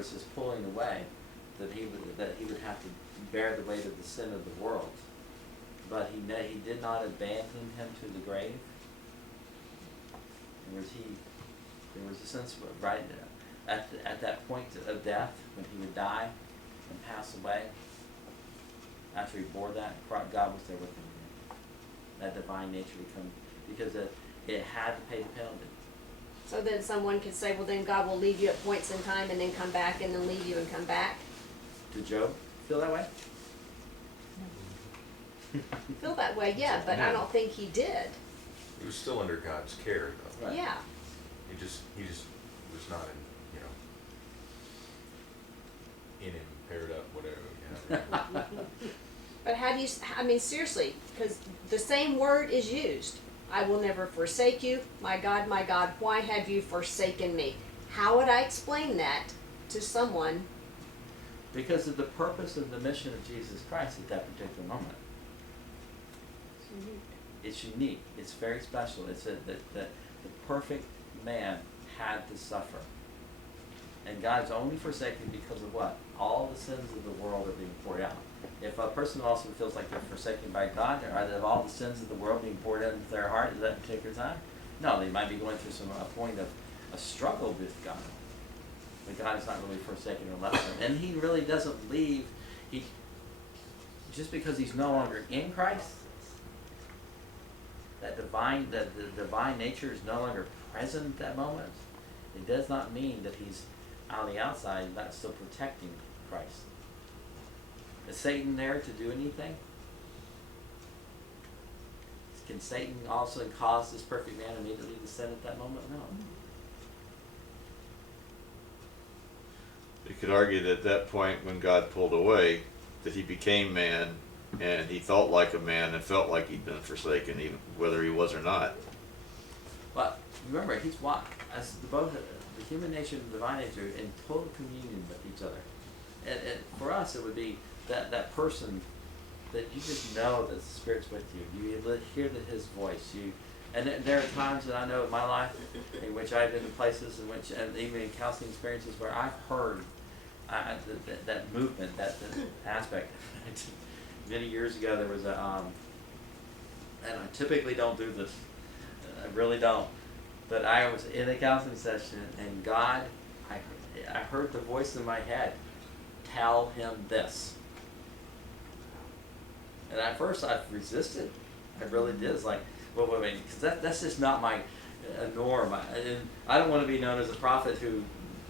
was this pulling away, that he would have to bear the weight of the sin of the world. But he did not abandon him to the grave. There was a sense right at that point of death, when he would die and pass away, after he bore that, God was there with him. That divine nature would come, because it had to pay the penalty. So then someone could say, well, then God will leave you at points in time and then come back and then leave you and come back. Did Job feel that way? Feel that way, yeah, but I don't think he did. He was still under God's care, though. Right. Yeah. He just was not in him, paired up, whatever. But how do you, I mean, seriously, because the same word is used. I will never forsake you. My God, why have you forsaken me? How would I explain that to someone? Because of the purpose of the mission of Jesus Christ at that particular moment. It's unique. It's very special. It's that the perfect man had to suffer. And God's only forsaken because of what? All the sins of the world are being poured out. If a person also feels like they're forsaken by God, are they of all the sins of the world being poured into their heart at that particular time? No, they might be going through a point of a struggle with God. But God is not really forsaken or left them. And he really doesn't leave. Just because he's no longer in Christ, the divine nature is no longer present at that moment, it does not mean that he's on the outside not still protecting Christ. Is Satan there to do anything? Can Satan also cause this perfect man immediately to sin at that moment? No. You could argue that at that point when God pulled away, that he became man, and he thought like a man and felt like he'd been forsaken, even whether he was or not. But remember, he's what? As both the human nature and the divine nature in total communion with each other. And for us, it would be that person that you just know that the Spirit's with you. You hear his voice. And there are times that I know in my life in which I've been in places in which, and even in counseling experiences, where I've heard that movement, that aspect. Many years ago, there was and I typically don't do this. I really don't. But I was in a counseling session, and God, I heard the voice in my head, tell him this. And at first I resisted. I really did. It's like, well, wait, because that's just not my norm. I don't want to be known as a prophet who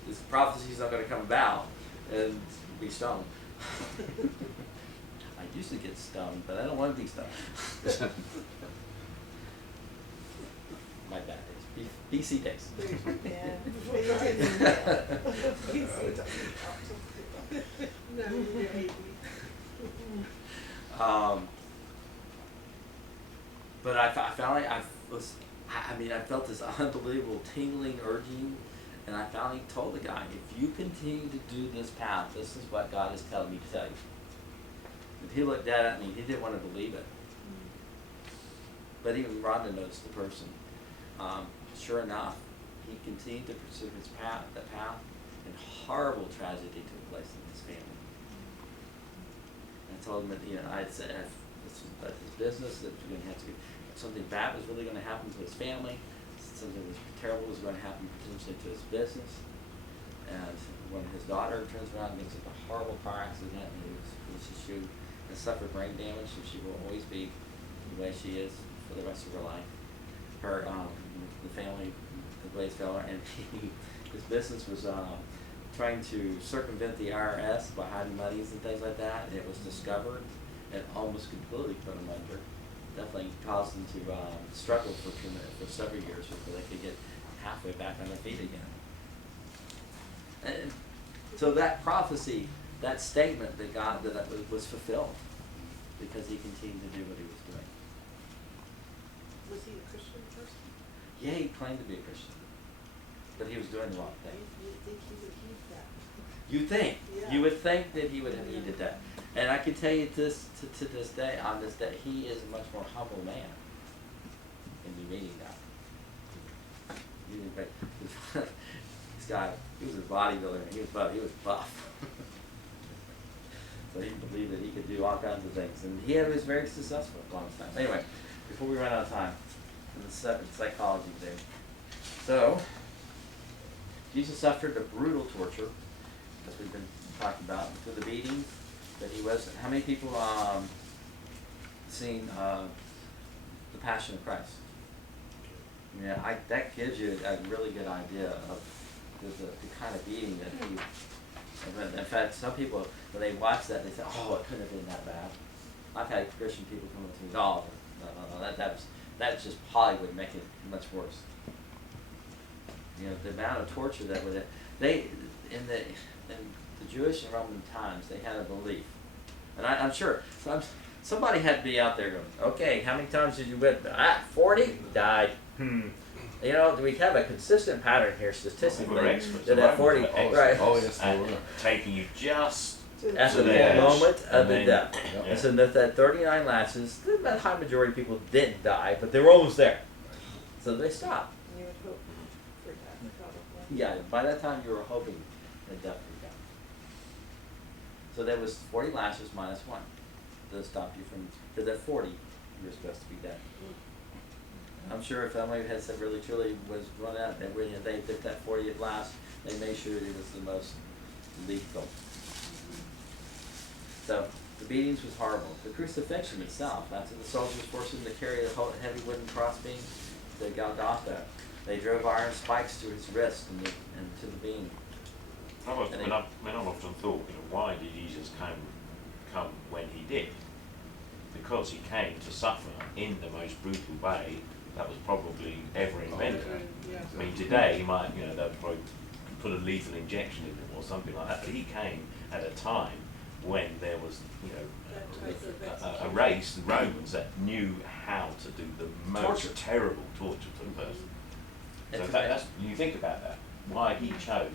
his prophecy is not going to come about and be stoned. I used to get stoned, but I don't want to be stoned. My bad days. BC days. But I finally, I felt this unbelievable tingling, urging, and I finally told the guy, if you continue to do this path, this is what God is telling me to tell you. And he looked at me, he didn't want to believe it. But even Rhonda noticed the person. Sure enough, he continued to pursue his path, and horrible tragedy took place in his family. And I told him that, I'd said this was his business, that was going to have to, something bad was really going to happen to his family, something was terrible was going to happen potentially to his business. And when his daughter turns around and gets into a horrible car accident, and she has suffered brain damage, and she will always be the way she is for the rest of her life. Her, the family, the Blaze fella, and his business was trying to circumvent the IRS by hiding monies and things like that, and it was discovered and almost completely put them under. Definitely caused them to struggle for several years before they could get halfway back on their feet again. And so that prophecy, that statement that God that was fulfilled because he continued to do what he was doing. Was he a Christian person? Yeah, he claimed to be a Christian, but he was doing the wrong thing. You think he would heed that? You think? Yeah. You would think that he would have needed that. And I can tell you this to this day, on this day, he is a much more humble man in me reading that. This guy, He was a bodybuilder, and he was buff. So he believed that he could do all kinds of things, and he was very successful for a long time. Anyway, before we run out of time, in the psychology there. So, Jesus suffered a brutal torture, as we've been talking about, for the beatings that he was. How many people seen the Passion of Christ? Yeah, that gives you a really good idea of the kind of beating that he. In fact, some people, when they watch that, they say, "Oh, it couldn't have been that bad." I've had Christian people come up to me, "Oh, no, that's just Hollywood make it much worse." You know, the amount of torture that would in the Jewish and Roman times, they had a belief, and I'm sure somebody had to be out there going, "Okay, how many times did you whip?" 40 died. You know, we have a consistent pattern here statistically. We're experts. That at 40, right? Oh, yes, they And were. taking you just At the the edge. moment of the And then- death. Yeah. And so that 39 lashes, the high majority of people didn't die, but they were almost there. So they stopped. You would hope for that, probably. Yeah, by that time you were hoping that death would come. So there was 40 lashes minus 1 that stopped you from, because at 40, you were supposed to be dead. I'm sure if somebody had said really truly was run out, and when they did that 40th lash, they made sure it was the most lethal. So the beatings was horrible. The crucifixion itself, after the soldiers forced him to carry the heavy wooden crossbeam to Golgotha, they drove iron spikes through his wrist and to the beam. I've often thought, why did Jesus come when he did? Because he came to suffer in the most brutal way that was probably ever invented. Yeah. I mean, today he might, they'll probably put a lethal injection in him or something like that. But he came at a time when there was, a race, the Romans, that knew how to do the most Torture. terrible torture to a person. And So to- that's, you think about that. Why he chose?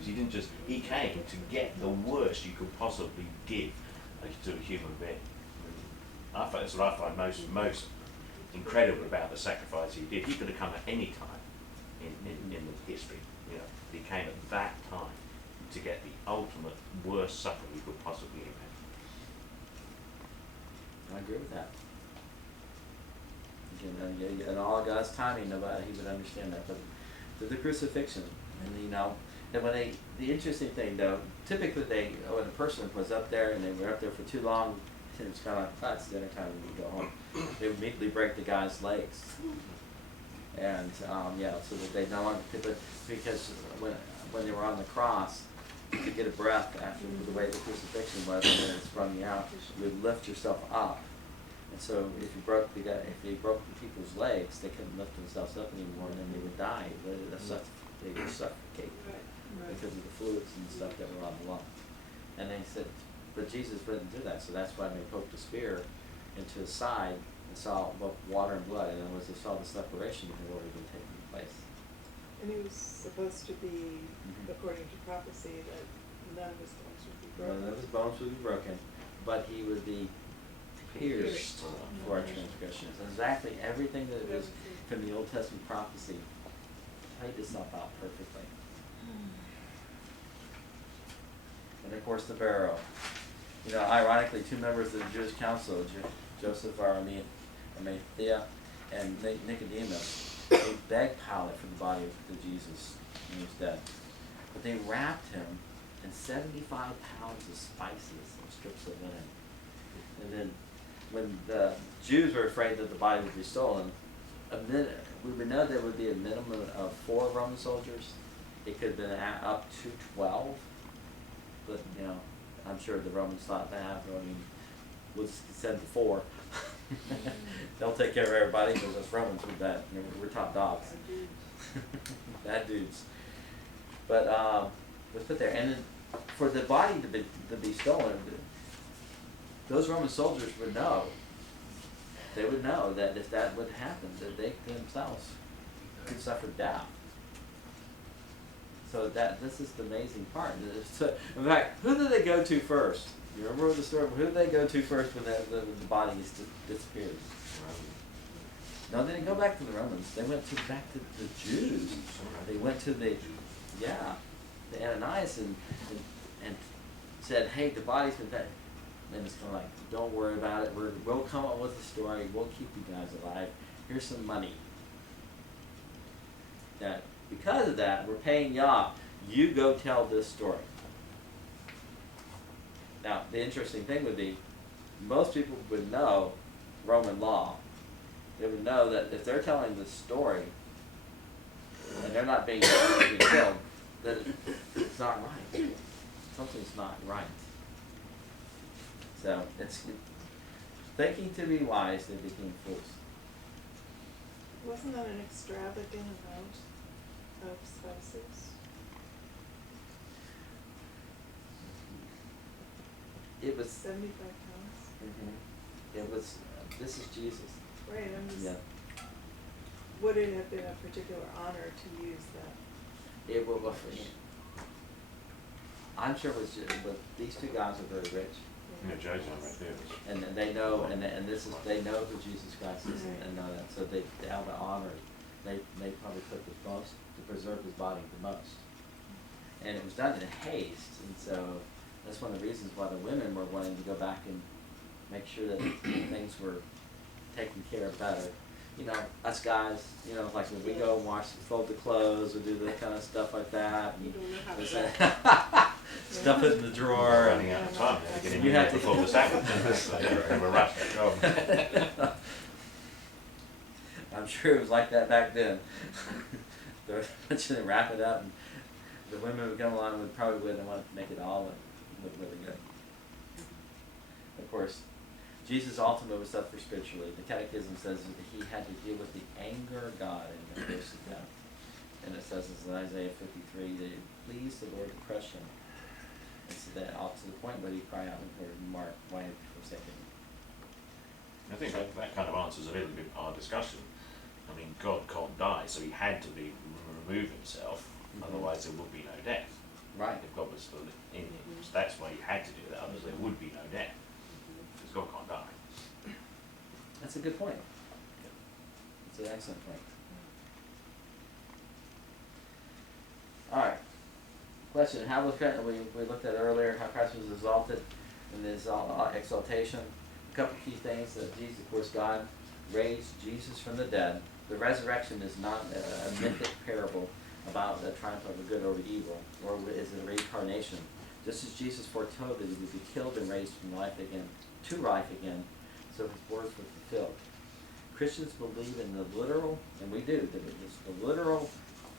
He came to get the worst you could possibly give to a human being. That's what I find most incredible about the sacrifice he did. He could have come at any time in the history. He came at that time to get the ultimate worst suffering he could possibly imagine. I agree with that. And all God's timing, nobody he would understand that. But the crucifixion, and and when the interesting thing though, typically when a person was up there and they were up there for too long, it's kind of like, it's dinner time, we go home. They would immediately break the guy's legs, and so that they no longer could. Because when they were on the cross, to get a breath after the way the crucifixion was, and then it sprung you out, you would lift yourself up. And so if you broke the people's legs, they couldn't lift themselves up anymore, and then they would die. They would suffocate because of the fluids and stuff that were on the lung. And they said, but Jesus wouldn't do that, so that's why they poked a spear into his side and saw both water and blood. And then they saw the separation that had already been taking place. And he was supposed to be, according to prophecy, that none of his bones would be broken. None of his bones would be broken, but he would be pierced for our transgressions. Exactly everything that was from the Old Testament prophecy played itself out perfectly. And of course the burial. Ironically, 2 members of the Jewish council, Joseph Arimathea and Nicodemus, they begged Pilate for the body of Jesus when he was dead. But they wrapped him in 75 pounds of spices and strips of linen. And then when the Jews were afraid that the body would be stolen, we would know there would be a minimum of 4 Roman soldiers. It could have been up to 12. But, I'm sure the Romans thought that. We'll send the 4. They'll take care of everybody because us Romans were bad. We're top dogs. Bad dudes. But was put there. And then for the body to be stolen, those Roman soldiers would know. They would know that if that would happen, that they themselves could suffer death. So this is the amazing part. So, in fact, who did they go to first? You remember the story? Who did they go to first when the body disappeared? No, they didn't go back to the Romans. They went back to the Jews. They went to to Ananias and said, hey, the body's been dead. And it's kind of like, don't worry about it. We'll come up with a story. We'll keep you guys alive. Here's some money. That because of that, we're paying you off. You go tell this story. Now, the interesting thing would be, most people would know Roman law. They would know that if they're telling this story and they're not being killed, that it's not right. Something's not right. So it's thinking to be wise, they became fools. Wasn't that an extravagant amount of spices? It was. 75 pounds? It was. This is Jesus. Right, I'm just, Yeah. would it have been a particular honor to use that? It was. I'm sure it was. But these two guys are very rich. You know, Joseph right there. And they know, and this is, they know who Jesus Christ is, and know that. So they out of honor, they probably put the most to preserve his body the most. And it was done in haste, and so that's one of the reasons why the women were wanting to go back and make sure that things were taken care of better. You know, us guys, you know, like when we go and wash, fold the clothes, or do that kind of stuff like that. You don't know how to It's do like, stuff it in the drawer. Running out of time. Get in You here have to- before the sandwich. We're rushing to go. I'm sure it was like that back then. They were mentioning to wrap it up, and the women would come along and would probably would want to make it all look really good. Of course, Jesus' ultimate was suffer spiritually. The Catechism says that he had to deal with the anger of God in the verse of death. And it says in Isaiah 53 that it pleased the Lord to crush him. And so that up to the point where he cried out and heard Mark, why have you forsaken me? I think that kind of answers a little bit our discussion. I mean, God can't die, so he had to remove himself, otherwise there would be no death. Right. If God was still in him. So that's why he had to do that, otherwise there would be no death. Because God can't die. That's a good point. That's an excellent point. All right. Question: how was Christ? We looked at earlier how Christ was exalted in this exaltation. A couple key things that Jesus, of course, God raised Jesus from the dead. The resurrection is not a mythic parable about the triumph of the good over evil, or is it a reincarnation? Just as Jesus foretold that he would be killed and raised from life again to life again, so his words were fulfilled. Christians believe in the literal, and we do, that the literal,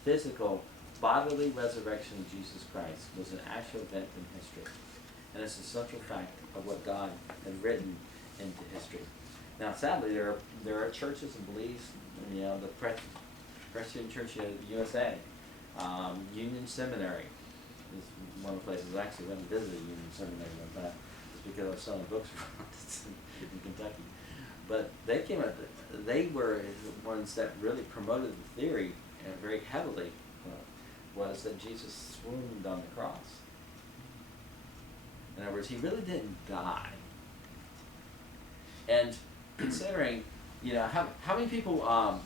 physical, bodily resurrection of Jesus Christ was an actual event in history. And it's a central fact of what God had written into history. Now, sadly, there are churches and beliefs, you know, the Presbyterian Church of the USA, Union Seminary is one of the places I actually went and visited Union Seminary one time, just because I was selling books in Kentucky. But they were the ones that really promoted the theory very heavily, was that Jesus swooned on the cross. In other words, he really didn't die. And considering, you know, how many people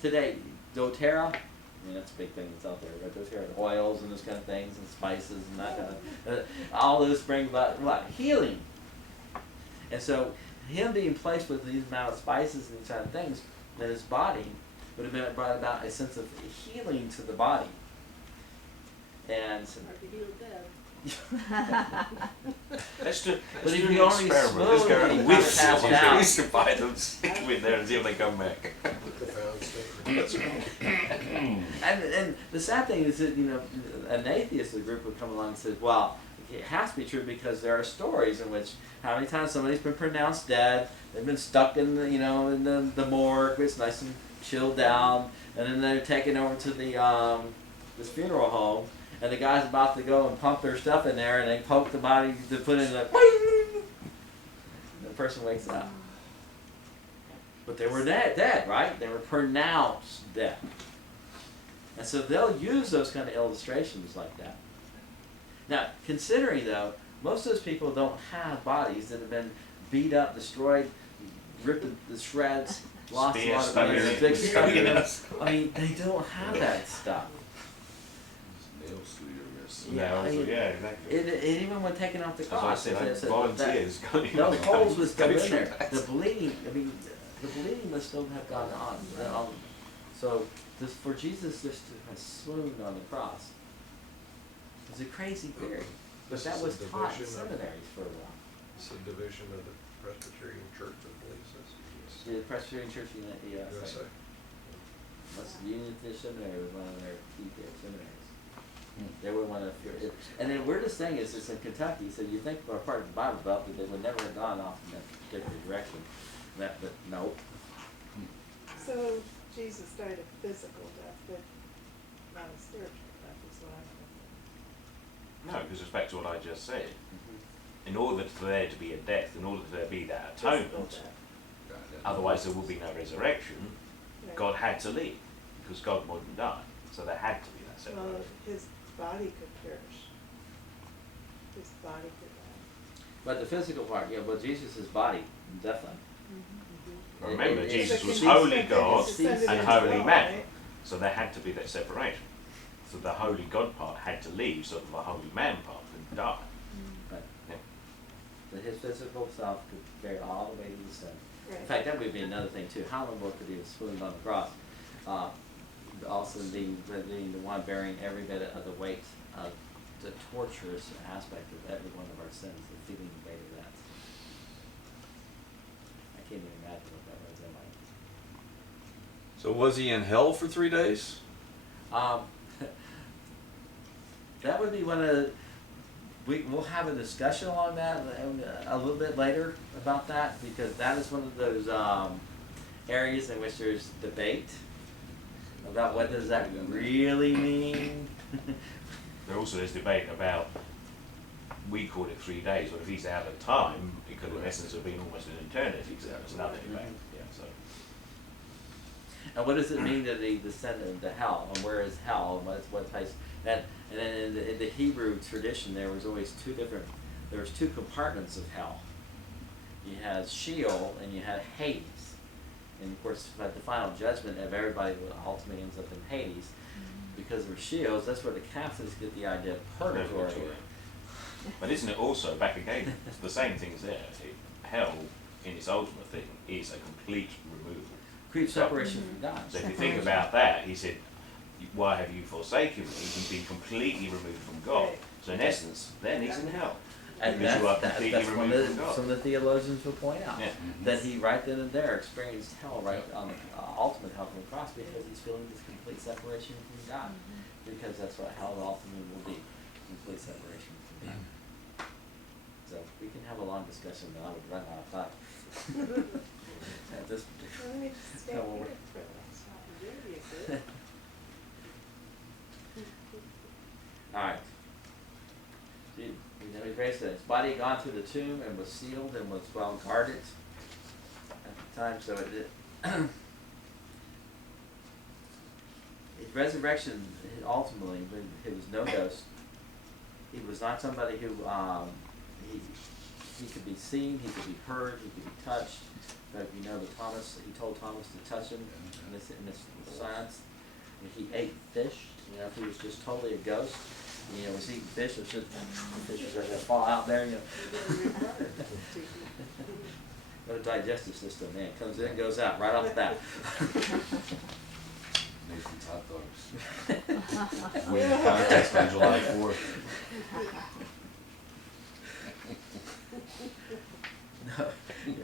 today, doTERRA, I mean, that's a big thing that's out there, right? doTERRA oils and those kind of things, and spices and that kind of, all this bring about what? Healing. And so, him being placed with these amount of spices and these kind of things in his body would have been brought about a sense of healing to the body. And Let's do But if an you only experiment. Let's go slowly around with pass some down. trees and buy them, stick them in there and see if they come back. Profound statement. And the sad thing is that, you know, an atheist group would come along and say, well, it has to be true because there are stories in which how many times somebody's been pronounced dead, they've been stuck in the, you know, in the morgue, it's nice and chilled down, and then they're taken over to the this funeral home, and the guy's about to go and pump their stuff in there, and they poke the body to put in the the person wakes up. But they were dead, right? They were pronounced dead. And so they'll use those kind of illustrations like that. Now, considering though, most of those people don't have bodies that have been beat up, destroyed, ripped to shreds, lost a lot of money, big stuff in them. I mean, they don't have that stuff. Nails through your Yeah, I mean, exactly. it even when taking off the That's why I cross, said, it said volunteers. those holes would still go in through there. that. The bleeding, I mean, the bleeding must still have gone on. So this, for Jesus just to have swooned on the cross is a crazy theory. But This that is was the taught in division of- seminaries for a while. It's a division of the Presbyterian Church, I believe, says. The Presbyterian Church in the USA. USA. Unitarian Seminary was one of their key seminaries. They were one of the, and then the weirdest thing is it's in Kentucky, so you think we're part of the Bible Belt, but they would never have gone off in that particular direction. But no. So Jesus died a physical death, but not a spiritual death, is what I'm thinking. No, because it's back to what I just said. In order for there to be a death, in order for there to be that atonement, Physical death. otherwise there would be no resurrection, Right. God had to leave, because God wouldn't die. So there had to be that Well, separation. his body could perish. His body could die. But the physical part, yeah, but Jesus' body, definitely. But remember, It- Jesus it's- was it's- holy God descended and into holy hell, man. right? So there had to be that separation. So the holy God part had to leave, so that the holy man part could die. Right. Yeah. That his physical self could bear all the weight of the sin. Right. In fact, that would be another thing too. How in the world could he have swooned on the cross? Also being the one bearing every bit of the weight of the torturous aspect of every one of our sins, the feeling the weight of that. I can't even imagine what that was like. So was he in hell for 3 days? That would be one of the, we'll have a discussion along that a little bit later about that, because that is one of those areas in which there's debate about what does that really mean. There also is debate about, we called it 3 days, but if he's out of time, it could in essence have been almost an eternity, so that's another debate. Yeah, so. And what does it mean that he descended into hell, and where is hell, and what place? And then in the Hebrew tradition, there was always there was two compartments of hell. You had Sheol and you had Hades. And of course, at the final judgment of everybody ultimately ends up in Hades. Because of Sheol, that's where the Catholics get the idea of purgatory. But isn't it also, back again, it's the same thing as there, hell, in its ultimate thing, is a complete removal. Complete separation from God. So if you think about that, he said, why have you forsaken me? You've been completely removed from God. Right. So in essence, then he's in hell. And Because you are that's completely one removed of from God. some of the theologians will point out. Yeah. That he right then and there experienced hell right on the ultimate hell from the cross, because he's feeling this complete separation from God. Because that's what hell ultimately will be, complete separation from God. So we can have a long discussion, but I would run out of time. At this Well, let me just stay No, here we're- for the next opportunity, is it? Alright. We raised that his body had gone through the tomb and was sealed and was well guarded at the time, so it did. His resurrection, ultimately, when he was no ghost. He was not somebody who he could be seen, he could be heard, he could be touched. But you know that he told Thomas to touch him in this science. And he ate fish, you know, if he was just totally a ghost, you know, was eating fish, it's just, the fish was going to fall out there, you know. Got a digestive system, man, comes in, goes out, right off the bat. Nathan's hot dogs. Win the contest on July 4th. No,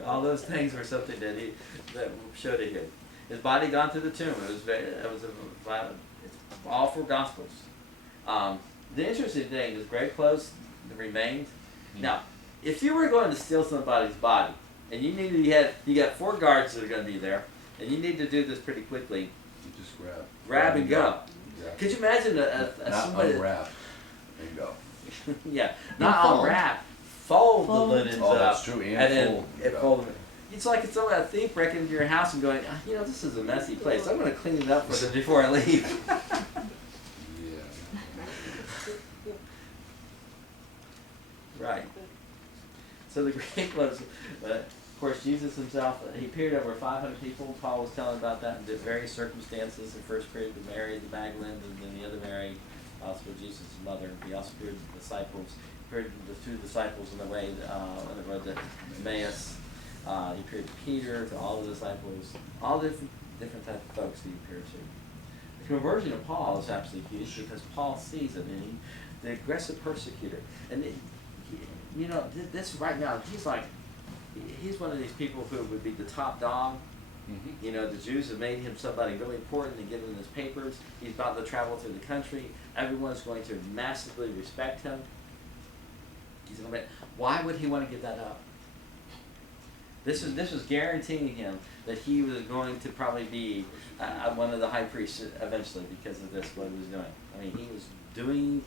all those things were something that showed it here. His body gone through the tomb. It's all four gospels. The interesting thing is grave clothes remained. Now, if you were going to steal somebody's body and you got 4 guards that are going to be there, and you need to do this pretty quickly, You just grab and go. Yeah. Could you imagine Not somebody? unwrap and go. Yeah, not unwrap. Fold the linens Oh, up. that's true, and then fold, and yeah. fold them. It's like it's a thief breaking into your house and going, you know, this is a messy place. I'm going to clean it up for them before I leave. Yeah. Right. So the grave clothes, of course, Jesus himself, he appeared over 500 people. Paul was telling about that in various circumstances. The first period with Mary the Magdalene, and then the other Mary, also Jesus' mother. He also appeared to the disciples, appeared to the two disciples on the way, on the road to Emmaus. He appeared to Peter, to all the disciples, all different types of folks he appeared to. The conversion of Paul is absolutely huge because Paul sees it, and the aggressive persecutor. And this right now, he's one of these people who would be the top dog. The Jews have made him somebody really important and given him his papers. He's about to travel through the country. Everyone's going to massively respect him. Why would he want to give that up? This was guaranteeing him that he was going to probably be one of the high priests eventually because of this, what he was doing. I mean, he was doing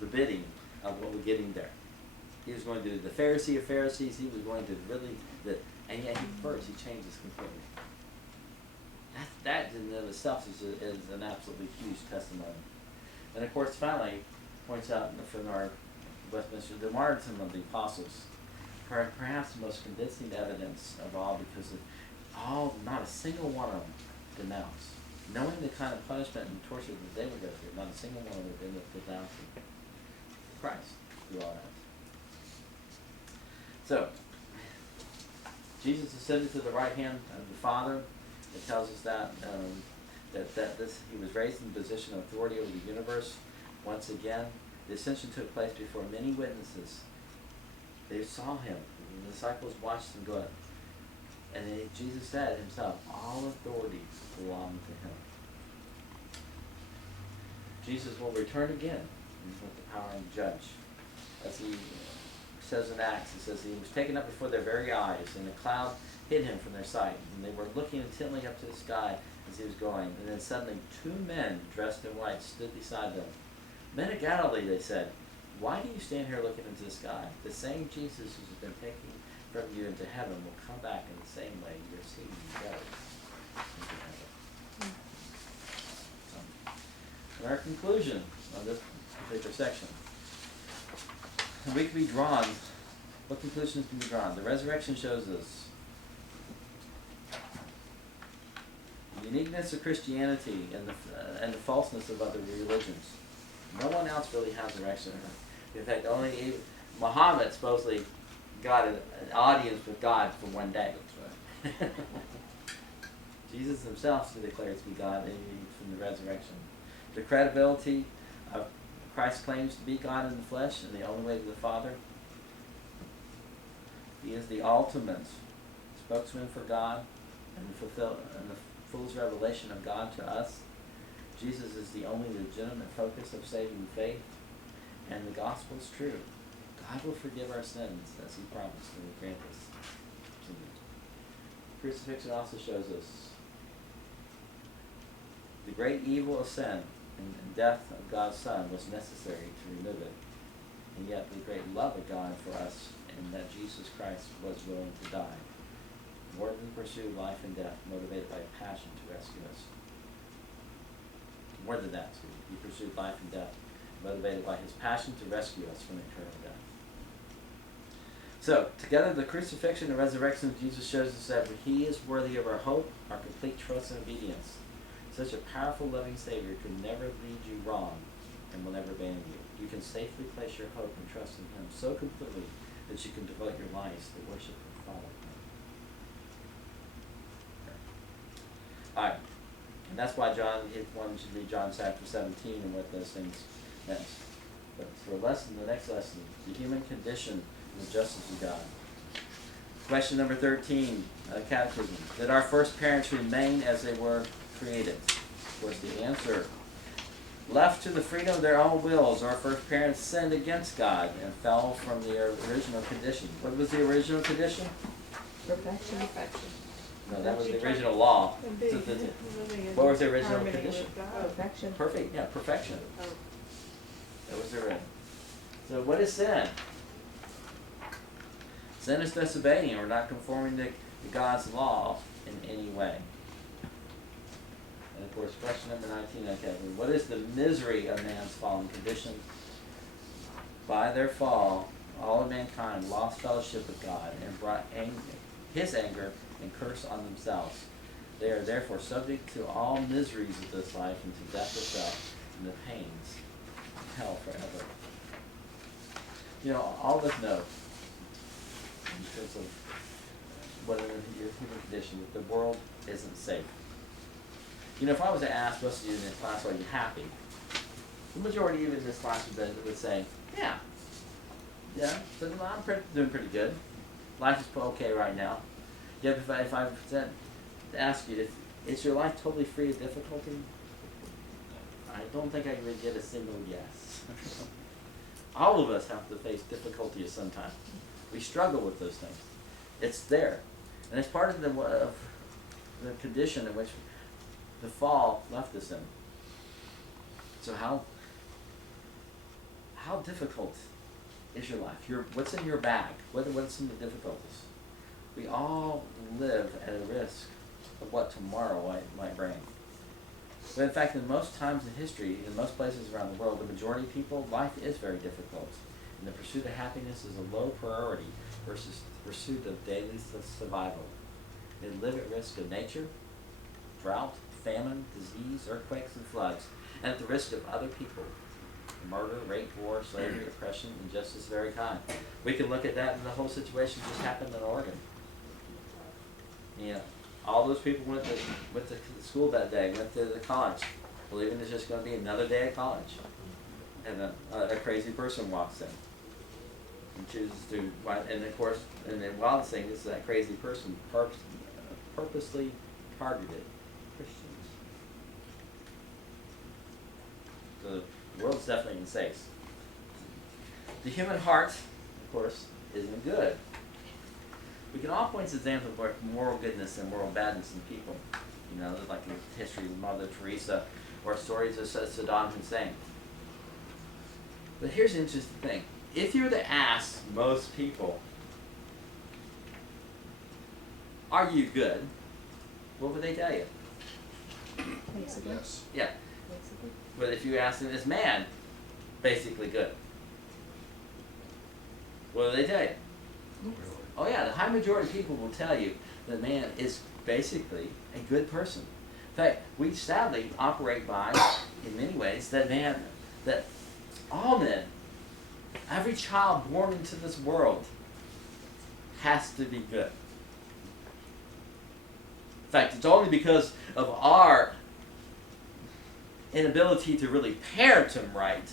the bidding of what would get him there. He was going to do the Pharisee of Pharisees. He was going to really, and yet first he changes completely. That in and of itself is an absolutely huge testimony. And of course, finally, points out from our Westminster, the martyrdom of the apostles, perhaps the most convincing evidence of all, because not a single one of them denounced. Knowing the kind of punishment and torture that they would go through, not a single one of them would end up denouncing Christ through all that. So, Jesus ascended to the right hand of the Father. It tells us that he was raised in the position of authority over the universe. Once again, the ascension took place before many witnesses. They saw him. The disciples watched him go up. And Jesus said himself, all authority belonged to him. Jesus will return again with the power and judge. As he says in Acts, it says he was taken up before their very eyes, and a cloud hid him from their sight. And they were looking intently up to the sky as he was going. And then suddenly 2 men dressed in white stood beside them. Men of Galilee, they said, why do you stand here looking into the sky? The same Jesus who has been taken from you into heaven will come back in the same way you're seeing him go into heaven. So, our conclusion on this particular section. We can be drawn. What conclusions can be drawn? The resurrection shows us the uniqueness of Christianity and the falseness of other religions. No one else really has the resurrection. In fact, only Muhammad supposedly got an audience with God for one day. That's right. Jesus himself declares to be God from the resurrection. The credibility of Christ's claims to be God in the flesh and the only way to the Father. He is the ultimate spokesman for God and the fullest revelation of God to us. Jesus is the only legitimate focus of saving faith, and the gospel is true. God will forgive our sins as he promised and will grant us. Crucifixion also shows us the great evil of sin and death of God's Son was necessary to remove it, and yet the great love of God for us, and that Jesus Christ was willing to die. More than pursue life and death, motivated by passion to rescue us. More than that, he pursued life and death, motivated by his passion to rescue us from eternal death. So, together, the crucifixion and resurrection of Jesus shows us that he is worthy of our hope, our complete trust and obedience. Such a powerful, loving Savior could never lead you wrong and will never abandon you. You can safely place your hope and trust in him so completely that you can devote your lives to the worship and follow him. All right. And that's why one should read John chapter 17 and what those things meant. But for the next lesson, the human condition and the justice of God. Question number 13, Catechism. Did our first parents remain as they were created? Of course, the answer. Left to the freedom of their own wills, our first parents sinned against God and fell from their original condition. What was the original condition? Perfection. No, that was the original law. And So living in what was the original harmony condition? with God. Perfection. Perfect, yeah, perfection. Oh. That was the original. So what is sin? Sin is disobeying or not conforming to God's law in any way. And of course, question number 19, okay, what is the misery of man's fallen condition? By their fall, all of mankind lost fellowship with God and brought his anger and curse on themselves. They are therefore subject to all miseries of this life and to death itself and the pains hell forever. You know, all of us know, because of what in your human condition, that the world isn't safe. You know, if I was to ask most of you in this class, are you happy? The majority of you in this class would say, yeah. Yeah, so I'm doing pretty good. Life is okay right now. Yet if I said to ask you, is your life totally free of difficulty? I don't think I would get a single yes. All of us have to face difficulty at some time. We struggle with those things. It's there. And it's part of the condition in which the fall left us in. So how difficult is your life? What's in your bag? What's in the difficulties? We all live at a risk of what tomorrow might bring. But in fact, in most times in history, in most places around the world, the majority of people, life is very difficult. And the pursuit of happiness is a low priority versus the pursuit of daily survival. They live at risk of nature, drought, famine, disease, earthquakes, and floods, and at the risk of other people. Murder, rape, war, slavery, oppression, injustice of every kind. We can look at that, and the whole situation just happened in Oregon. You know, all those people went to school that day, went to the college, believing it's just going to be another day at college. And then a crazy person walks in and chooses to, and of course, and the wild thing is that crazy person purposely targeted Christians. So the world's definitely unsafe. The human heart, of course, isn't good. We can all point to examples of moral goodness and moral badness in people. You know, like the history of Mother Teresa or stories of Saddam Hussein. But here's the interesting thing. If you were to ask most people, are you good? What would they tell you? Basically. Yes. Yeah. Basically. But if you ask them, is man basically good? What do they tell you? Really. Oh yeah, the high majority of people will tell you that man is basically a good person. In fact, we sadly operate by, in many ways, that all men, every child born into this world has to be good. In fact, it's only because of our inability to really parent them right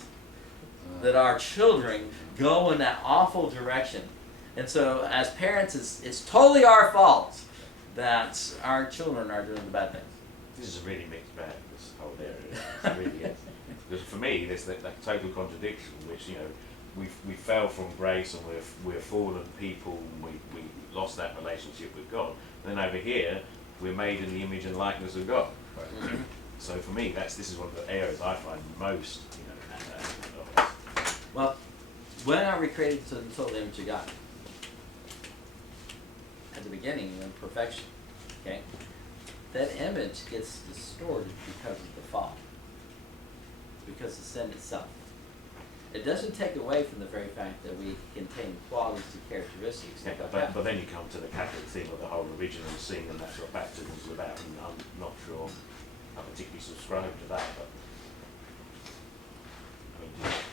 that our children go in that awful direction. And so, as parents, it's totally our fault that our children are doing the bad things. This is a really mixed bag, this whole area. It really is. Because for me, there's that total contradiction, which, you know, we fell from grace and we're fallen people, and we lost that relationship with God. And then over here, we're made in the image and likeness of God. Right? So for me, this is one of the areas I find most, you know, Well, when are we created to the total image of God? At the beginning, in perfection. Okay? That image gets distorted because of the fall. Because of sin itself. It doesn't take away from the very fact that we contain qualities and characteristics. yeah, but then you come to the Catholic theme of the whole original sin, and that's what baptism is about, and I'm not sure I particularly subscribe to that, but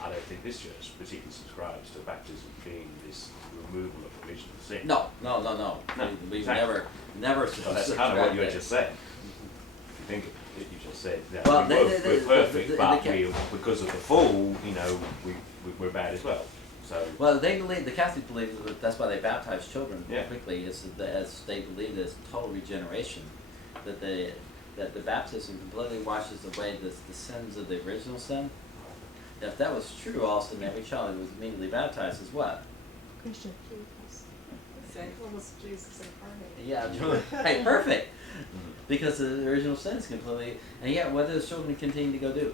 I don't think this church particularly subscribes to baptism being this removal of original sin. No. No, We've exactly. never. So that's kind of what you just said. If you think of it, you just said that Well, we're perfect, but the because of the fall, you know, we're bad as well. So Well, they believe, the Catholics believe that that's why they baptize children Yeah. quickly, is that as they believe that it's total regeneration, that the baptism completely washes away the sins of the original sin. If that was true, all of a sudden every child who was immediately baptized is what? Christian. Almost Jesus incarnate. Yeah, hey, perfect. Because the original sin is completely, and yet what do those children continue to go do?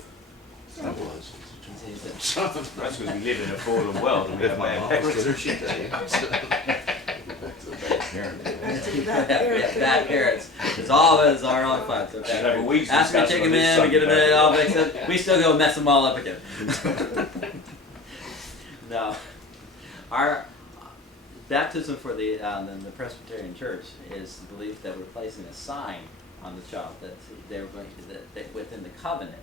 That was. Continue to- that's because we live in a fallen world and we If have my bad mom parents. was there, she'd tell you. Back to the bad parent. Yeah, bad parents. It's all of it is our own fault. So bad Should have a parents. week's Ask me to take discussion them on this in, we get them Sunday. in, all mixed up. We still go mess them all up again. No, our baptism for the Presbyterian Church is the belief that we're placing a sign on the child that they're going to, that within the covenant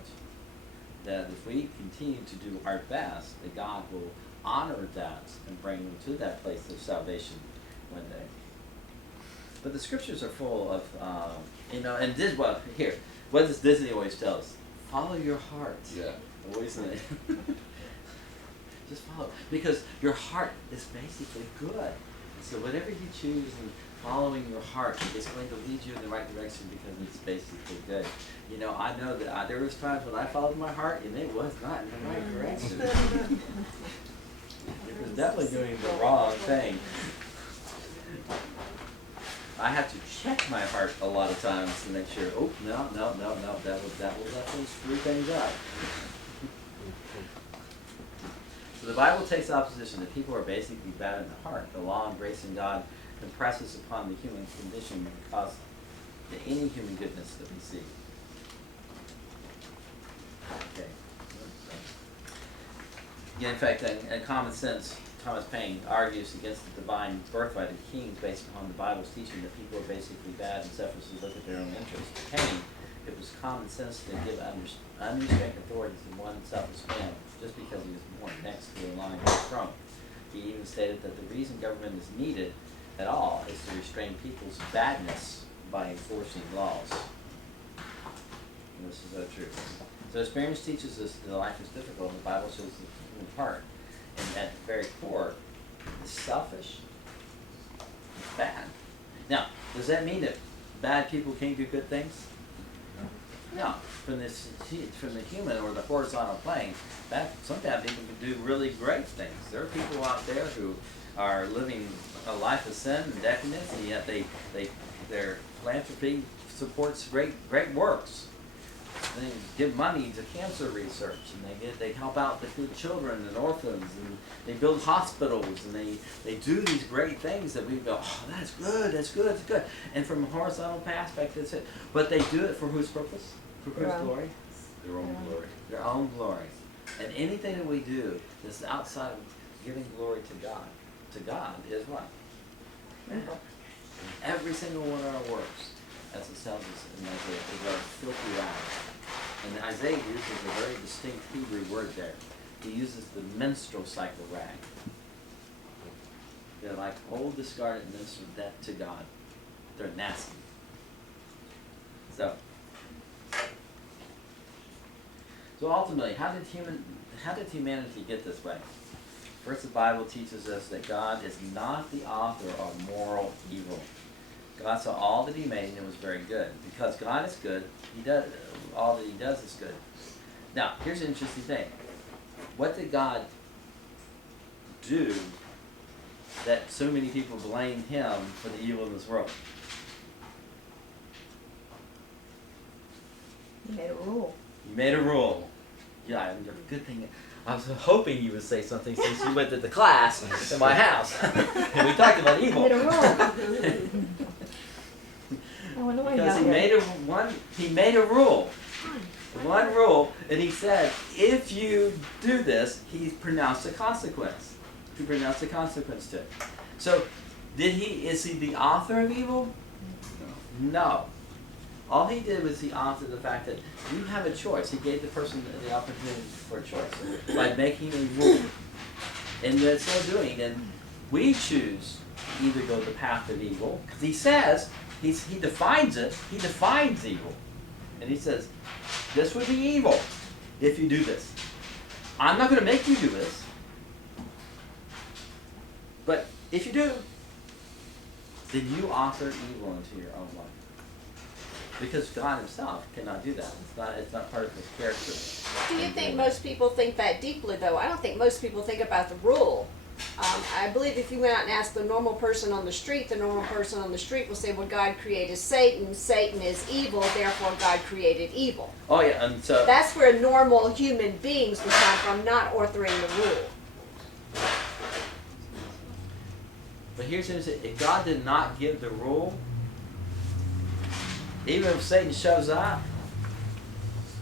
that if we continue to do our best, that God will honor that and bring them to that place of salvation one day. But the scriptures are full of, and this, well, here, what does Disney always tell us? Follow your heart. Yeah. Always say. Just follow. Because your heart is basically good. So whatever you choose and following your heart is going to lead you in the right direction because it's basically good. I know that there was times when I followed my heart and it was not in the right direction. It was definitely doing the wrong thing. I have to check my heart a lot of times to make sure, oh, no, that will definitely screw things up. So the Bible takes the opposition that people are basically bad in the heart. The law and grace in God impresses upon the human condition because to any human goodness that we see. Okay. Yeah, in fact, in Common Sense, Thomas Paine argues against the divine birthright of kings based upon the Bible's teaching that people are basically bad and selfishly look at their own interests. To Paine, it was common sense to give unrestrained authority to one selfish man just because he was born next to a line of the throne. He even stated that the reason government is needed at all is to restrain people's badness by enforcing laws. And this is so true. So experience teaches us that life is difficult, and the Bible shows the human heart. And at the very core, is selfish, it's bad. Now, does that mean that bad people can't do good things? No. From the human or the horizontal plane, some bad people can do really great things. There are people out there who are living a life of sin and decadence, and yet their philanthropy supports great works. They give money to cancer research, and they help out the children and orphans, and they build hospitals, and they do these great things that we go, oh, that's good. And from a horizontal aspect, that's it. But they do it for whose purpose? For whose glory? Their own glory. Their own glory. And anything that we do that's outside of giving glory to God is what? Every single one of our works, as it tells us in Isaiah, is a filthy rag. And Isaiah uses a very distinct Hebrew word there. He uses the menstrual cycle rag. They're like old discarded menstrual debt to God. They're nasty. So ultimately, how did humanity get this way? First, the Bible teaches us that God is not the author of moral evil. God saw all that He made and it was very good. Because God is good, all that He does is good. Now, here's an interesting thing. What did God do that so many people blame Him for the evil in this world? He made a rule. He made a rule. Yeah, good thing. I was hoping you would say something since you went to the class in my house. And we talked about evil. He made a rule. I wonder why Because he made a rule. One rule, and He said, if you do this, He pronounced a consequence. He pronounced a consequence to it. So, is He the author of evil? No. All He did was He authored the fact that you have a choice. He gave the person the opportunity for a choice by making a rule. And in so doing, then we choose to either go the path of evil, because He says, He defines it, He defines evil. And He says, this would be evil if you do this. I'm not going to make you do this. But if you do, then you author evil into your own life. Because God Himself cannot do that. It's not part of His character. Do you think most people think that deeply, though? I don't think most people think about the rule. I believe if you went out and asked the normal person on the street will say, well, God created Satan. Satan is evil, therefore God created evil. Oh, yeah, and so... That's where normal human beings would come from, not authoring the rule. But here's the thing. If God did not give the rule, even if Satan shows up,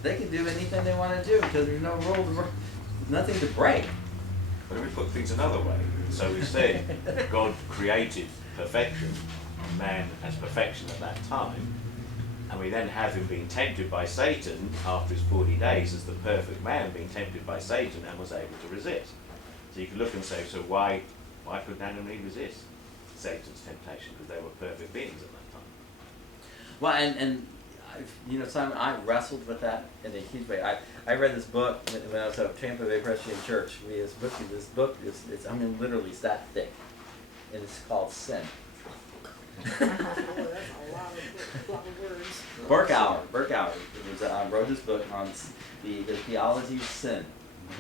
they can do anything they want to do because there's no rule, nothing to break. But if we put things another way, so we said God created perfection, and man has perfection at that time, And we then have him being tempted by Satan after his 40 days as the perfect man being tempted by Satan and was able to resist. So you can look and say, so why couldn't Adam and Eve resist Satan's temptation? Because they were perfect beings at that time. Well, and you know, Simon, I wrestled with that in a huge way. I read this book when I was at Tampa Bay Presbyterian Church. This book is I mean, literally it's that thick, and it's called Sin. Oh, that's a lot of words. Burkauer wrote this book on the theology of sin.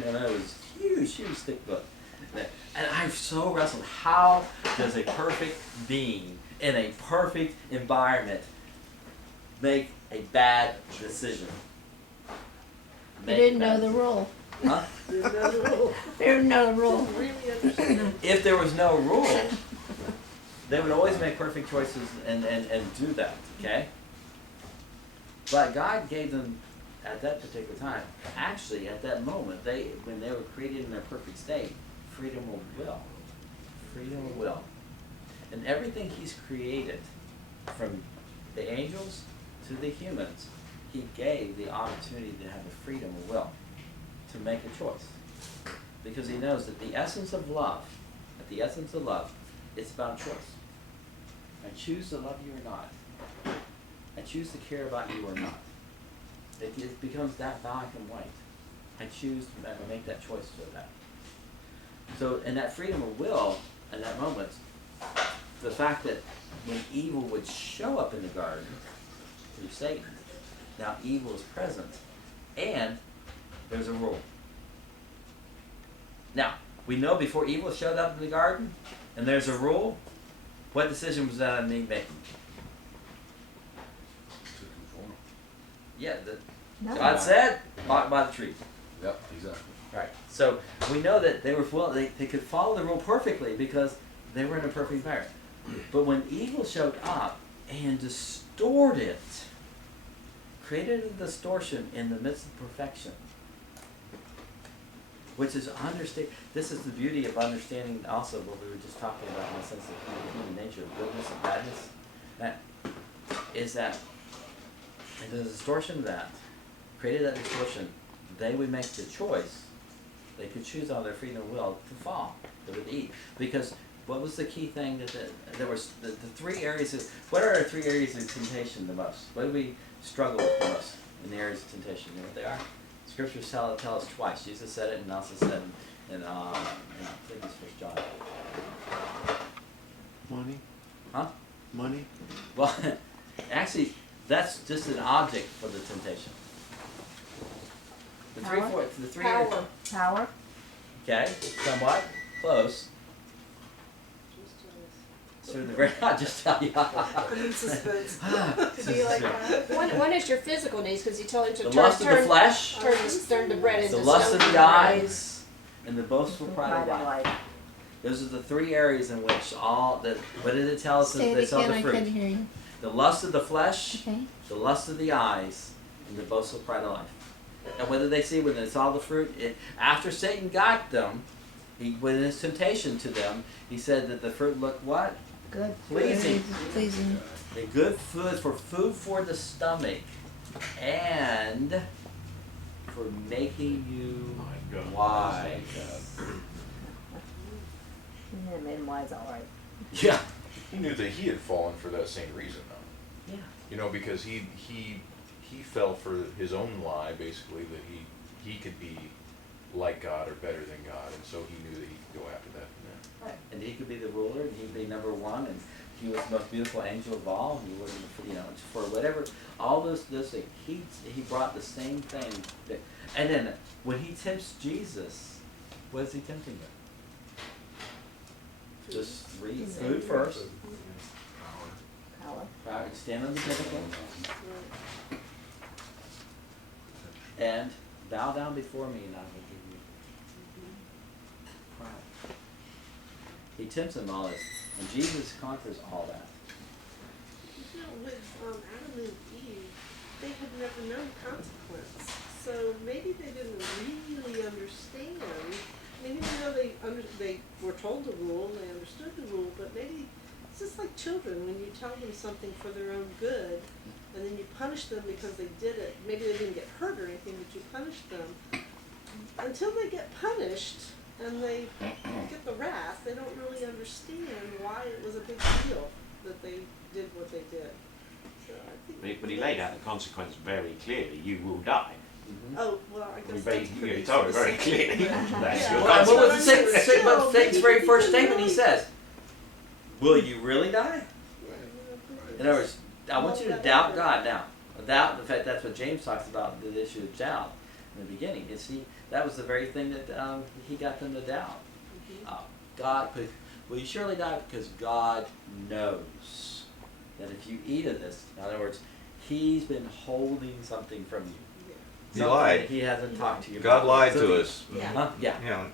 And it was huge, thick book. And I so wrestled, how does a perfect being in a perfect environment make a bad decision? You didn't know the rule. Huh? Didn't know the rule. Didn't know the rule. Didn't really understand. If there was no rule, they would always make perfect choices and do that, okay? But God gave them, at that particular time, actually at that moment, when they were created in their perfect state, freedom of will. Freedom of will. And everything He's created, from the angels to the humans, He gave the opportunity to have the freedom of will, to make a choice. Because He knows that the essence of love, it's about choice. I choose to love you or not. I choose to care about you or not. It becomes that black and white. I choose to make that choice for that. So in that freedom of will, in that moment, the fact that when evil would show up in the garden through Satan, now evil is present, and there's a rule. Now, we know before evil showed up in the garden, and there's a rule, what decision was that on me making? To conform. Yeah, No. God said, walk by the tree. Yep, exactly. Right. So we know that they could follow the rule perfectly because they were in a perfect environment. But when evil showed up and distorted, created a distortion in the midst of perfection, which is this is the beauty of understanding also what we were just talking about in the sense of human nature, of goodness and badness. That is that and the distortion of that created that distortion. They would make the choice. They could choose on their freedom of will to fall. They would eat. Because what was the key thing that there was the three areas of, what are our three areas of temptation the most? What do we struggle with the most in the areas of temptation? You know what they are? Scriptures tell us twice. Jesus said it and also said in I think it's 1 John. Money? Huh? Money? Well, actually, that's just an object for the temptation. The three areas. Power. Okay, somewhat close. So the very I'll just tell you. I'm in suspense. To be like that. One is your physical needs, because you told him to The lust of the flesh, turn the bread into the lust of stone the bread. eyes, and the boastful pride of life. Those are the three areas in which what did it tell us? Say They it saw again, the I fruit. couldn't hear you. The lust of the flesh, Okay. the lust of the eyes, and the boastful pride of life. And what did they see when they saw the fruit? After Satan got them, with his temptation to them, he said that the fruit looked what? Good. Pleasing. Pleasing. A good food for the stomach, and for making you My God. wise. Yeah, made him wise, all right. Yeah. He knew that he had fallen for that same reason, though. Yeah. You know, because he fell for his own lie, basically, that he could be like God or better than God, and so he knew that he could go after that. Right. And he could be the ruler, and he'd be number one, and he was the most beautiful angel of all. And he wasn't, for whatever, all those things. He brought the same thing. And then when he tempts Jesus, what is he tempting with? Just read food first. Power. Stand on the pinnacle. And bow down before me, and I will give you pride. He tempts him all this, and Jesus conquers all that. You know, with Adam and Eve, they had never known consequence. So maybe they didn't really understand. I mean, even though they were told the rule and they understood the rule, but maybe it's just like children when you tell them something for their own good, and then you punish them because they did it. Maybe they didn't get hurt or anything, but you punish them. Until they get punished and they get the wrath, they don't really understand why it was a big deal that they did what they did. So I think But he laid out the consequence very clearly. You will die. Oh, well, I I mean, guess very, that's you pretty told it very specific. clearly. That's Yeah. your Well, and what was consequence. the Still, but Satan's maybe very he first didn't statement? He really- says, "Will you really die?" In other words, I want you to doubt God now. Doubt, in fact, that's what James talks about, the issue of doubt in the beginning. You see, that was the very thing that he got them to doubt. God, will you surely die? Because God knows that if you eat of this, in other words, He's been holding something from you. He Something lied. that He hasn't talked to you God about. lied So to the- us. Yeah. Huh? Yeah. Yeah.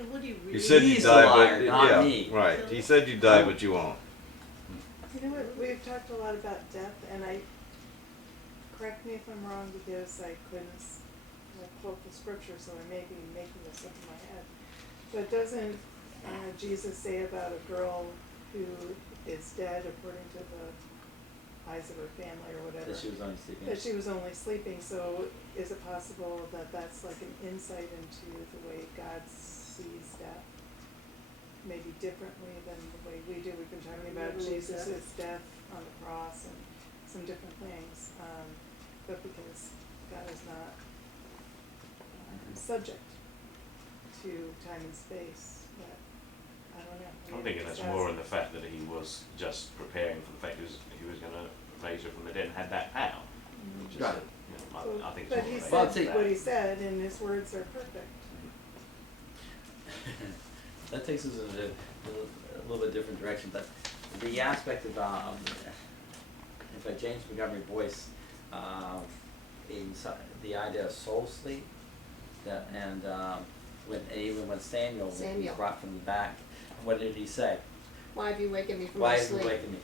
And would he really? He said you He's the die, liar, but not yeah, me. right. He said you die, but you won't. You know what, we've talked a lot about death, and correct me if I'm wrong, because I couldn't quote the scripture, so I may be making this up in my head. But doesn't Jesus say about a girl who is dead according to the eyes of her family or whatever? That she was only sleeping. That she was only sleeping, so is it possible that that's like an insight into the way God sees death? Maybe differently than the way we do. We've been talking about Really Jesus' death on the cross and some different things, but because God is not subject to time and space, but I don't know. I'm thinking that's more in the fact that he was just preparing for the fact that he was going to raise her from the dead and had that power. Which is, Right. I think it's But more he related Well, said see- to that. what he said, and his words are perfect. That takes us in a little bit different direction, but the aspect of, in fact, James Montgomery Boyce, the idea of soul sleep, and even when Samuel was Samuel. brought from the back, what did he say? Why have you wakened me from Why my have you sleep? wakened me?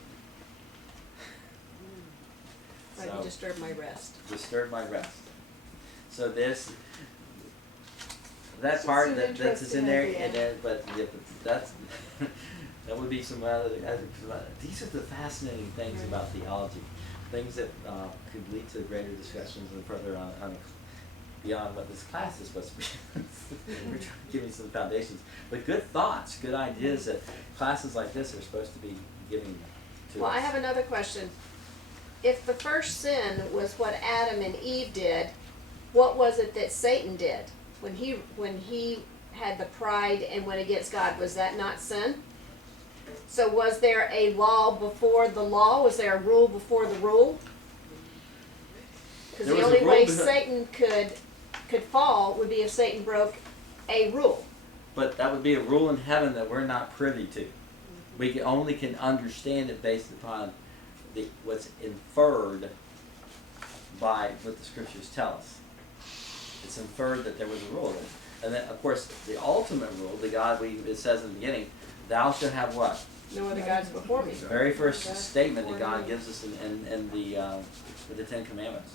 Why have you disturbed my rest? Disturbed my rest. So this, that It's part an that's in interesting there, idea. and then, but yeah, but that's that would be some other. These are the fascinating things Right. about theology, things that could lead to greater discussions and further on beyond what this class is supposed to be. We're trying to give you some foundations, but good thoughts, good ideas that classes like this are supposed to be giving to Well, us. I have another question. If the first sin was what Adam and Eve did, what was it that Satan did when he had the pride and went against God? Was that not sin? So was there a law before the law? Was there a rule before the rule? Because There the was a only rule way behi- Satan could fall would be if Satan broke a rule. But that would be a rule in heaven that we're not privy to. We only can understand it based upon what's inferred by what the scriptures tell us. It's inferred that there was a rule. And then, of course, the ultimate rule, it says in the beginning, thou shalt have what? No other gods before me. The very first That's statement that before God me. gives us in the Ten Commandments.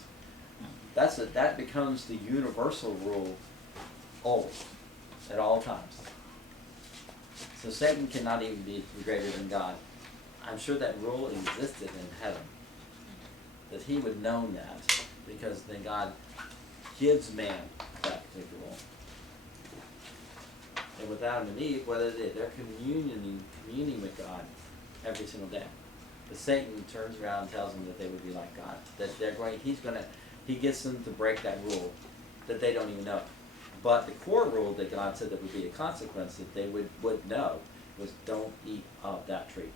That becomes the universal rule always, at all times. So Satan cannot even be greater than God. I'm sure that rule existed in heaven. That he would know that, because then God gives man that particular rule. And with Adam and Eve, what they did, they're communing with God every single day. But Satan turns around and tells them that they would be like God. That he gets them to break that rule that they don't even know. But the core rule that God said that would be a consequence that they would know was don't eat of that tree.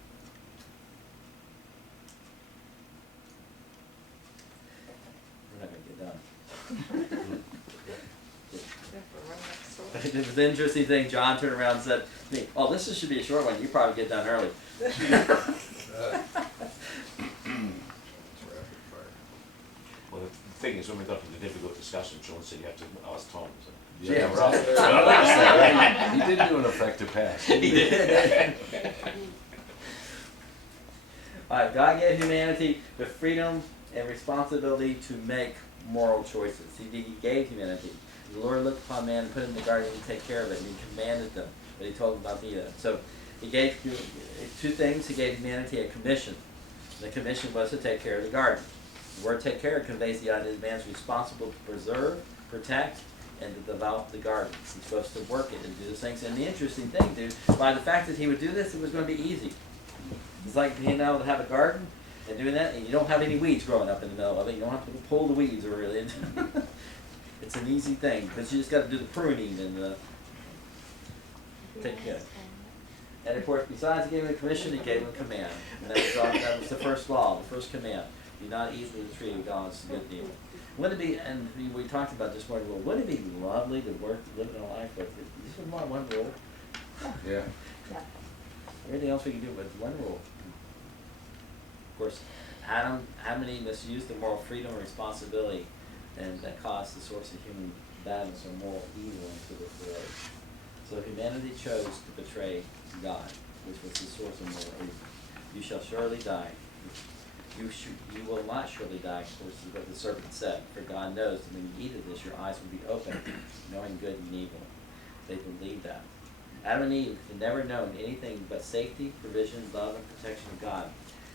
We're not going to get done. It was an interesting thing. John turned around and said to me, "Oh, should be a short one. You probably get done early." Well, the thing is, when we got to the difficult discussion, Sean said you have to ask Tom. So. Yeah, right. He did do an effective pass. He did. All right, God gave humanity the freedom and responsibility to make moral choices. He gave humanity. The Lord looked upon man and put him in the garden to take care of it, and he commanded them, but he told them not to eat it. So he gave two things. He gave humanity a commission. The commission was to take care of the garden. The word take care conveys the idea that man is responsible to preserve, protect, and to develop the garden. He's supposed to work it and do those things. And the interesting thing, dude, by the fact that he would do this, it was going to be easy. It's like being able to have a garden and doing that, and you don't have any weeds growing up in the middle of it. You don't have to pull the weeds or really. It's an easy thing, but you just got to do the pruning and the take care. And of course, besides giving a commission, he gave him a command. And that was the first law, the first command. Do not eat of the tree of God's good and evil. Wouldn't it be, and we talked about this morning, well, wouldn't it be lovely to live in a life with this is one rule? Yeah. Yeah. Everything else we can do with one rule. Of course, Adam and Eve misused their moral freedom and responsibility, and that caused the source of human badness or moral evil into this world. So humanity chose to betray God, which was the source of moral evil. You shall surely die. You will not surely die, of course, is what the serpent said. For God knows that when you eat of this, your eyes will be opened, knowing good and evil. They believed that. Adam and Eve had never known anything but safety, provision, love, and protection of God.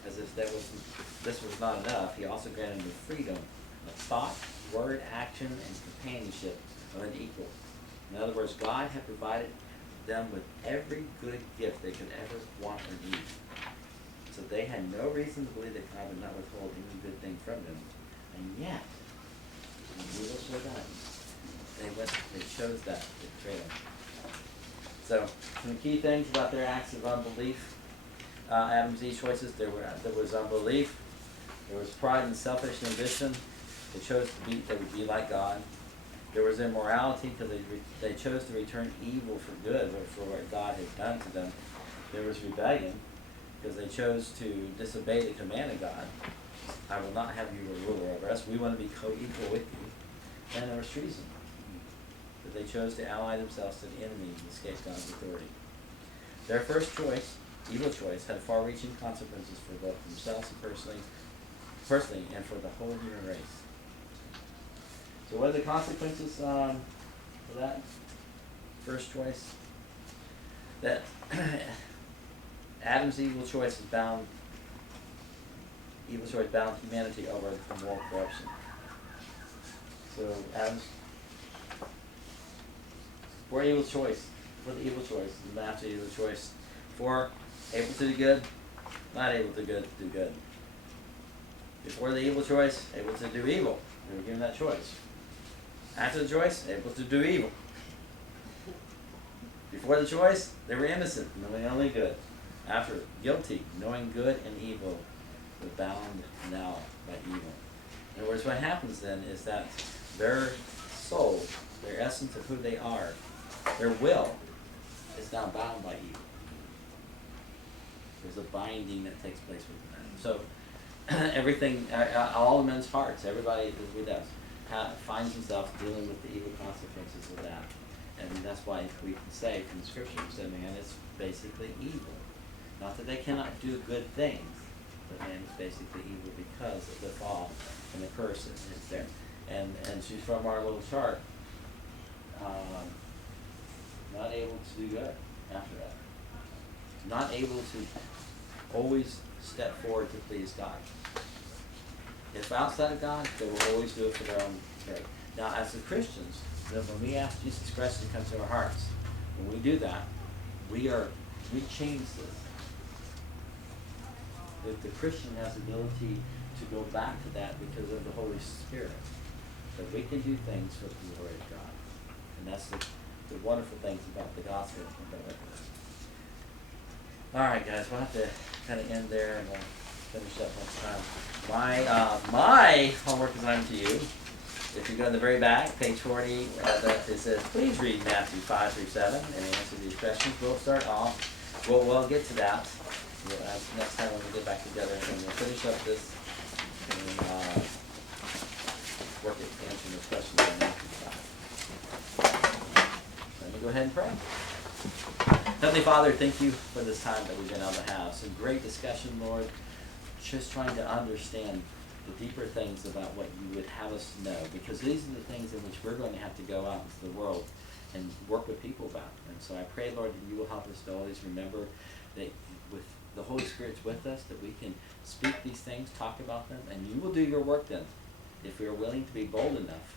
As if this was not enough, he also granted them the freedom of thought, word, action, and companionship of an equal. In other words, God had provided them with every good gift they could ever want or need. So they had no reason to believe that God would not withhold any good thing from them. And yet, when evil showed up, they chose that, they betrayed him. So, some key things about their acts of unbelief. Adam's Eve choices, there was unbelief, there was pride and selfish ambition. They chose they would be like God. There was immorality because they chose to return evil for good or for what God had done to them. There was rebellion because they chose to disobey the command of God. I will not have you a ruler over us. We want to be co-equal with you. And there was treason. That they chose to ally themselves to the enemy and escape God's authority. Their first choice, evil choice, had far-reaching consequences for both themselves and personally, and for the whole human race. So what are the consequences for that first choice? That Adam's evil choice bound humanity over to moral corruption. So for the evil choice, the master evil choice. For able to do good, not able to do good. Before the evil choice, able to do evil. They were given that choice. After the choice, able to do evil. Before the choice, they were innocent, knowing only good. After, guilty, knowing good and evil, but bound now by evil. In other words, what happens then is that their soul, their essence of who they are, their will, is now bound by evil. There's a binding that takes place with them. So, everything, all of men's hearts, everybody who does, finds himself dealing with the evil consequences of that. And that's why we can say from the scriptures that man is basically evil. Not that they cannot do good things, but man is basically evil because of the fall and the curse that is there. And she's from our little chart, not able to do good after that. Not able to always step forward to please God. If outside of God, they will always do it for their own sake. Now, as the Christians, when we ask Jesus Christ to come to our hearts, when we do that, we change this. The Christian has the ability to go back to that because of the Holy Spirit. That we can do things for the glory of God. And that's the wonderful things about the gospel. All right, guys, we'll have to kind of end there and we'll finish up next time. My homework assignment to you, if you go in the very back, page 40, it says, please read Matthew 5-7 and answer these questions. We'll start off. We'll get to that next time when we get back together, and we'll finish up this and work at answering those questions on Matthew 5. Let me go ahead and pray. Heavenly Father, thank you for this time that we've been able to have. Some great discussion, Lord. Just trying to understand the deeper things about what you would have us know, because these are the things in which we're going to have to go out into the world and work with people about. And so I pray, Lord, that you will help us to always remember that with the Holy Holy Spirit's with us, that we can speak these things, talk about them, and you will do your work then, if we are willing to be bold enough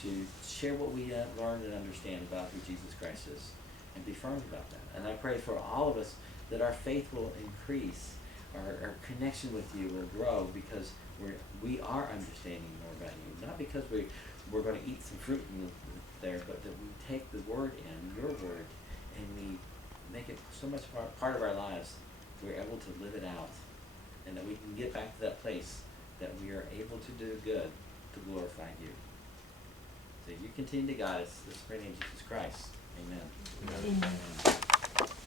to share what we learn and understand about who Jesus Christ is, and be firm about that. And I pray for all of us that our faith will increase, our connection with you will grow, because we are understanding more about you. Not because we're going to eat some fruit there, but that we take the word in, your word, and we make it so much part of our lives, we're able to live it out, and that we can get back to that place that we are able to do good to glorify you. So you continue to guide us. This is the name of Jesus Christ. Amen. Amen.